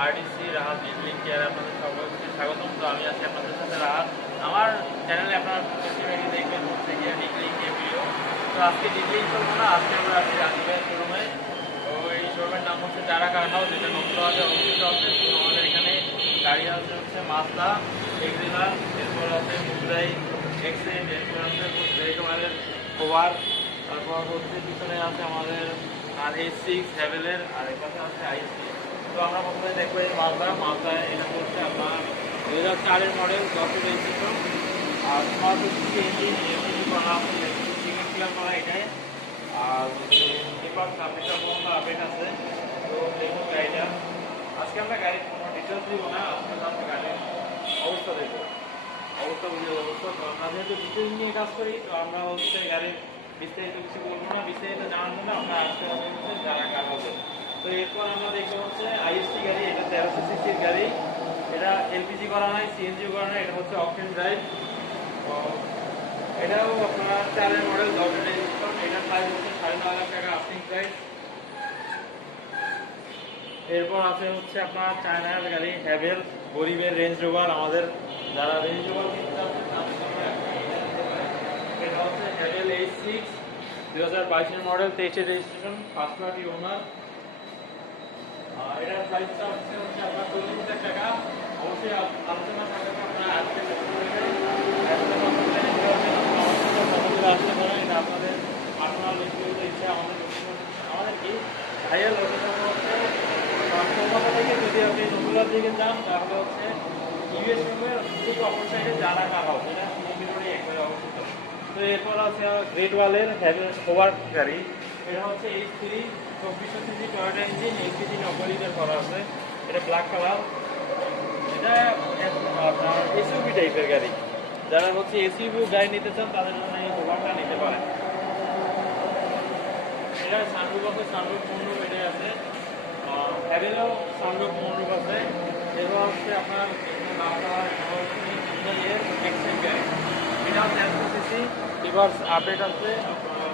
RTC Rahat building care আপনাদের সকলকে স্বাগতম। তো আমি আছি আপনাদের সাথে রাহাত আমার চ্যানেলে আপনারা বেশিরভাগই দেখবেন, হচ্ছে গিয়ে ডিগ্রি ভিডিও তো আজকে ডিগ্রি করব না, আজকে আমরা আছি রাজীবের শোরুমে এই শোরুমের নাম হচ্ছে চারা কার হাউস যেটা নতুনবাদে অবস্থিত আছে। তো আমাদের এখানে গাড়ি আছে, হচ্ছে মাসদা এক্সিলার এরপর আছে মুদ্রাই এক্সেন্ট এরপর আছে রেকমারের কোভার তারপর হচ্ছে পিছনে আছে আমাদের আর এইচ সিক্স হ্যাভেলের আর পাশে আছে আইসি তো আমরা প্রথমে দেখব এই মালদা মালদা এটা হচ্ছে আপনার দুই হাজার চারের মডেল দশ রেজিস্ট্রেশন আর স্মার্ট হচ্ছে ইঞ্জিন এলপিজি করা সিঙ্গেল করা এটাই? আর হচ্ছে এবার আপডেটটা পর্যন্ত আপডেট আছে। তো দেখুন গাড়িটা আজকে আমরা গাড়ির কোনো ডিটেলস দিব না, আজকে আমরা গাড়ির অবস্থা দেখব। অবস্থা বুঝে দেবো তো। আমরা যেহেতু ডিটেলস নিয়ে কাজ করি, তো আমরা হচ্ছে গাড়ির বিস্তারিত কিছু বলব না, বিস্তারিত জানার জন্য আমরা আজকে যারা কাজ হবে তো এরপর আমরা দেখব হচ্ছে আইএসটি গাড়ি, এটা তেরোশো সিসির গাড়ি। এটা এলপিজি করা নাই সিএনজিও করা এটা হচ্ছে অপশন ড্রাইভ এটাও আপনার মডেল দশ এটার প্রাইস হচ্ছে সাড়ে নয় লাখ টাকা আস্কিং প্রাইস এরপর আছে হচ্ছে আপনার চায়নার গাড়ি হ্যাভেল গরিবের রেঞ্জ রোভার আমাদের যারা রেঞ্জ রোভার এটা হচ্ছে হ্যাভেল এইচ সিক্স দু হাজার বাইশের মডেল তেইশের রেজিস্ট্রেশন ফার্স্ট পার্টি ওনার যান, তাহলে হচ্ছে ইউএস রুমের ঠিক অপর সাইডে কার হাউস এটা একবারে অবস্থিত। তো এরপর আছে গ্রেট ওয়ালের ওভার গাড়ি। এটা হচ্ছে এইচ থ্রি চব্বিশশো সিসি টয়টা ইঞ্জিন এইচপিজি নব্বই লিটার করা আছে এটা ব্ল্যাক কালার এটা আপনার এসইউভি টাইপের গাড়ি যারা হচ্ছে এসইউভি গাড়ি নিতে চান তাদের জন্য এই ওভারটা নিতে পারেন এটা সানরুফ আছে সানরুফ মন্ডপ এটাই আছে হ্যাভেলও সানরুফ মন্ডপ আছে এবার হচ্ছে আপনার আপনার ইয়ে গাড়ি এটা হচ্ছে একশো সিসি এবার আপডেট আছে আপনার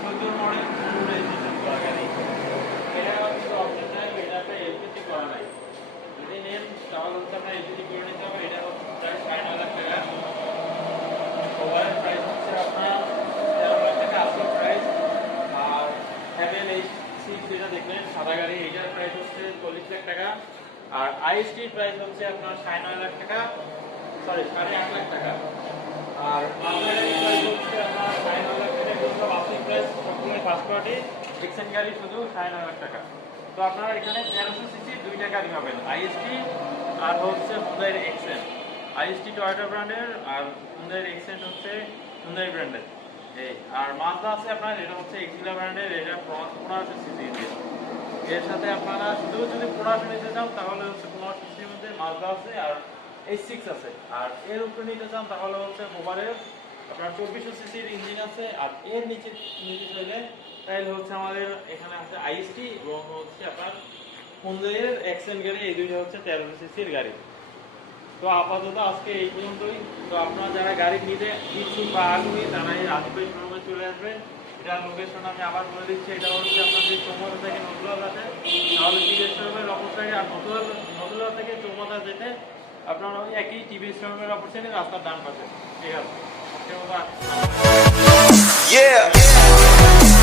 চোদ্দ মডেল রেজিস্ট্রেশন করা গাড়ি এটা হচ্ছে অপশন ড্রাইভ এটাতে এলপিজি করা নাই যদি নেন তাহলে হচ্ছে আপনার এলপিজি করে নিতে হবে এটা হচ্ছে প্রায় সাড়ে নয় লাখ টাকা ওভারের প্রাইস হচ্ছে আপনার তেরো লাখ টাকা আসল প্রাইস আর হ্যাভেল এইচ সিক্স যেটা দেখলেন সাদা গাড়ি এইটার প্রাইস হচ্ছে চল্লিশ লাখ টাকা। আর আইএসটির প্রাইস হচ্ছে আপনার সাড়ে নয় লাখ টাকা। সরি সাড়ে আট লাখ টাকা। আর আপনার প্রাইস হচ্ছে আপনার সাড়ে নয় লাখ টাকা। এগুলো প্রাইস সবগুলো ফার্স্ট পার্টি এক্সচেঞ্জ গাড়ি শুধু সাড়ে নয় লাখ টাকা। তো আপনারা এখানে তেরোশো সিসি দুইটা গাড়ি পাবেন। আইএসটি আর হচ্ছে হুন্দাইয়ের এক্সেন্ট আইএসটি টয়োটা ব্র্যান্ডের আর হুন্দাইয়ের এক্সেন্ট হচ্ছে হুন্দাই ব্র্যান্ডের আর মাজদা আছে আপনার, এটা হচ্ছে এক্সিলা ব্র্যান্ডের এটা পনেরোশো সিসি এর সাথে আপনারা শুধু যদি পনেরোশো নিতে চান, তাহলে হচ্ছে পনেরোশো সিসির মধ্যে মাজদা আছে আর এইচ সিক্স আছে। আর এর উপরে নিতে চান, তাহলে হচ্ছে মোবাইলের আপনার চব্বিশশো সিসির ইঞ্জিন আছে। আর এর নিচে নিতে চাইলে তাহলে হচ্ছে আমাদের এখানে আছে আইএসটি এবং হচ্ছে আপনার হুন্দাইয়ের এক্সেন্ট গাড়ি, এই দুইটা হচ্ছে তেরোশো সিসির গাড়ি। তো আপাতত আজকে এই পর্যন্তই। তো আপনারা যারা গাড়ি নিতে ইচ্ছুক বা আগ্রহী, তারা এই রাজীবের শোরুমে চলে আসবে। এটার লোকেশন আমি আবার বলে দিচ্ছি, এটা হচ্ছে আপনাদের চৌমাথা থেকে নতুলাল আছে তাহলে টিভিএস শোরুমের অপর সাইডে আর নতুলাল নতুলাল থেকে চৌমাথা যেতে আপনার ওই একই টিভিএস শোরুমের অপর সাইডে রাস্তার ডান পাশে। ঠিক আছে? Yeah.